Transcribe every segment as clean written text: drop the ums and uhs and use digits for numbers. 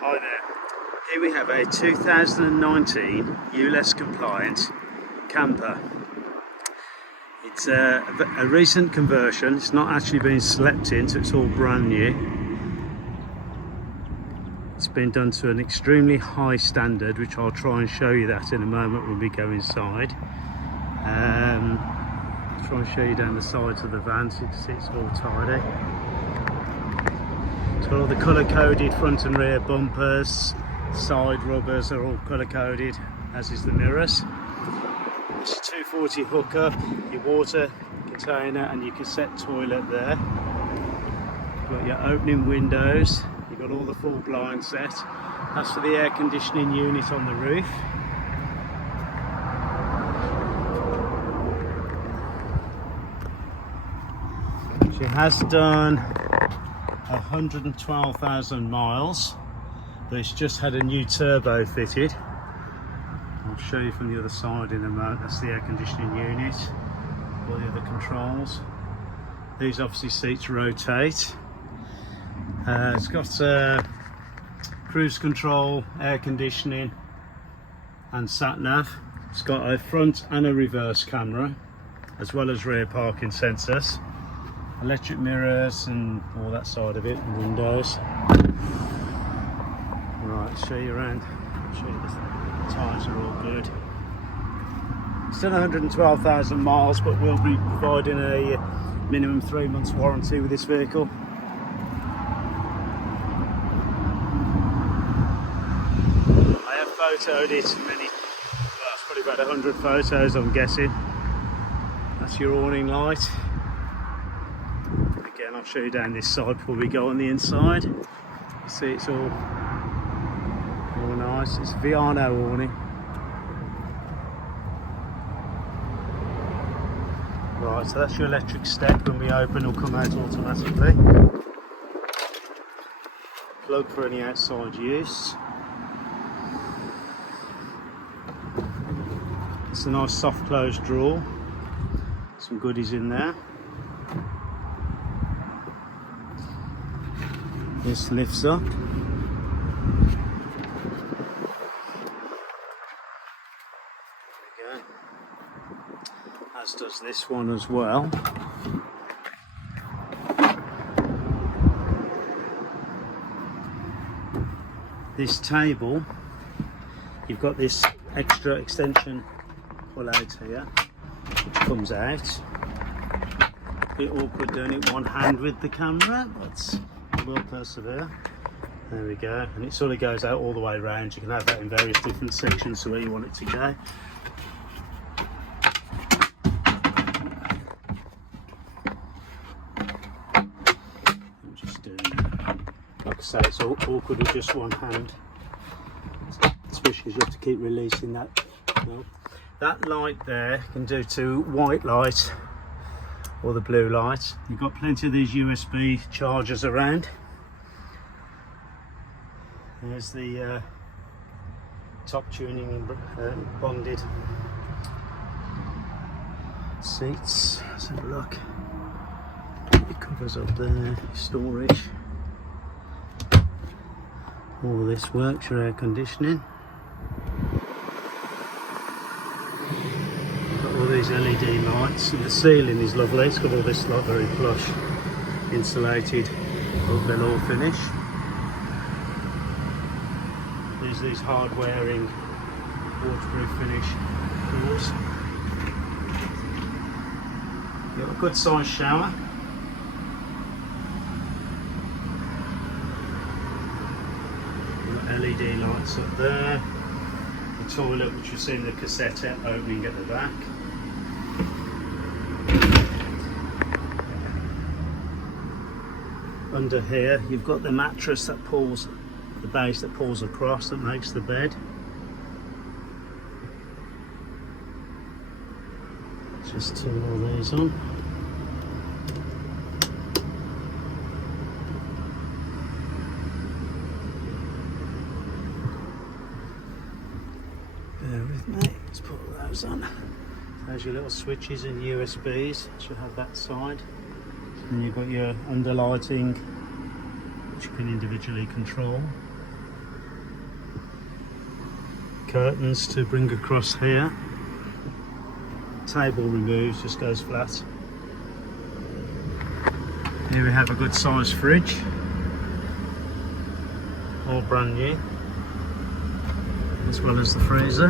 Hi there. Here we have a 2019 ULEZ compliant camper. It's a recent conversion. It's not actually been slept in, so it's all brand new. It's been done to an extremely high standard, which I'll try and show you that in a moment when we go inside. I'll try and show you down the sides of the van so you can see it's all tidy. It's got all the colour-coded front and rear bumpers, side rubbers are all colour-coded, as is the mirrors. It's a 240 hookup, your water container and your cassette toilet there. You've got your opening windows, you've got all the full blind set. That's for the air conditioning unit on the roof. She has done 112,000 miles, but it's just had a new turbo fitted. I'll show you from the other side in a moment. That's the air conditioning unit, all the other controls. These obviously seats rotate. It's got cruise control, air conditioning and sat nav. It's got a front and a reverse camera, as well as rear parking sensors. Electric mirrors and all that side of it, and windows. Right, show you around. Show you the tyres are all good. Still 112,000 miles, but we'll be providing a minimum 3 months warranty with this vehicle. I have photoed it many, well, it's probably about 100 photos I'm guessing. That's your awning light. Again, I'll show you down this side before we go on the inside. You see it's all nice. It's Viano awning. Right, so that's your electric step. When we open, it'll come out automatically. Plug for any outside use. It's a nice soft closed drawer. Some goodies in there. This lifts up. There we go. As does this one as well. This table, you've got this extra extension pull out here, which comes out. A bit awkward doing it one hand with the camera, but will persevere. There we go, and it sort of goes out all the way around. You can have that in various different sections to where you want it to go. I'm just doing that. Like I say, it's all awkward with just one hand, especially as you have to keep releasing that. Well, that light there can do to white light or the blue light. You've got plenty of these USB chargers around. There's the top tuning bonded seats. Let's have a look. It covers up there, storage. All this works, your air conditioning. These LED lights, and the ceiling is lovely. It's got all this like very plush insulated velour finish. There's these hard wearing waterproof finish doors. You've got a good sized shower. LED lights up there. The toilet, which you've seen the cassette opening at the back. Under here you've got the mattress that pulls, the base that pulls across, that makes the bed. Just turn all these on. Bear with me, let's put those on. There's your little switches and USBs, should have that side. And you've got your underlighting, which you can individually control. curtains to bring across here. Table removed, just goes flat. Here we have a good sized fridge, all brand new, as well as the freezer,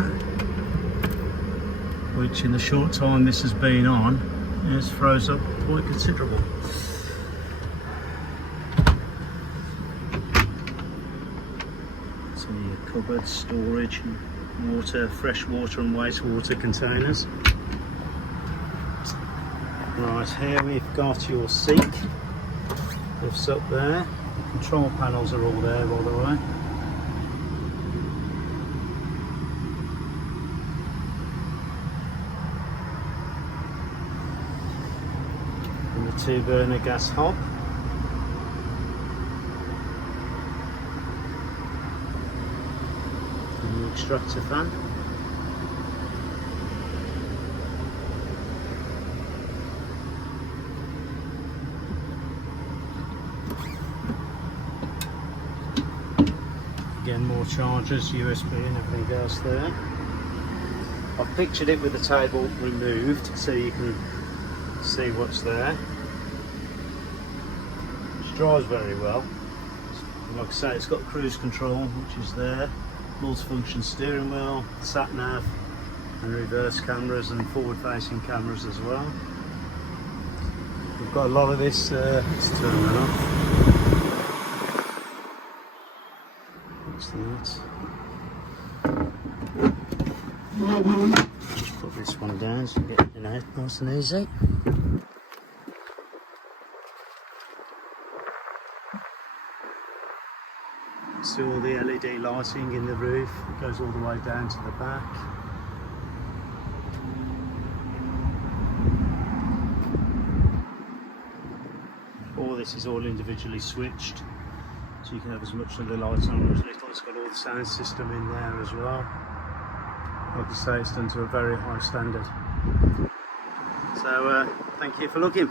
which in the short time this has been on has froze up quite considerable. So your cupboards, storage, water, fresh water and wastewater containers. Right, here we've got your sink. Lifts up there. The control panels are all there, by the way. And the 2-burner gas hob. And the extractor fan. Again, more chargers, USB and everything else there. I've pictured it with the table removed so you can see what's there. Which drives very well. Like I say, it's got cruise control, which is there. Multifunction steering wheel, sat nav and reverse cameras and forward facing cameras as well. We've got a lot of this, let's turn that off. That. Just put this one down so you get in and out nice and easy. See all the LED lighting in the roof, it goes all the way down to the back. All this is all individually switched. So you can have as much of the lights on or as little. It's got all the sound system in there as well. Like I say, it's done to a very high standard. So thank you for looking.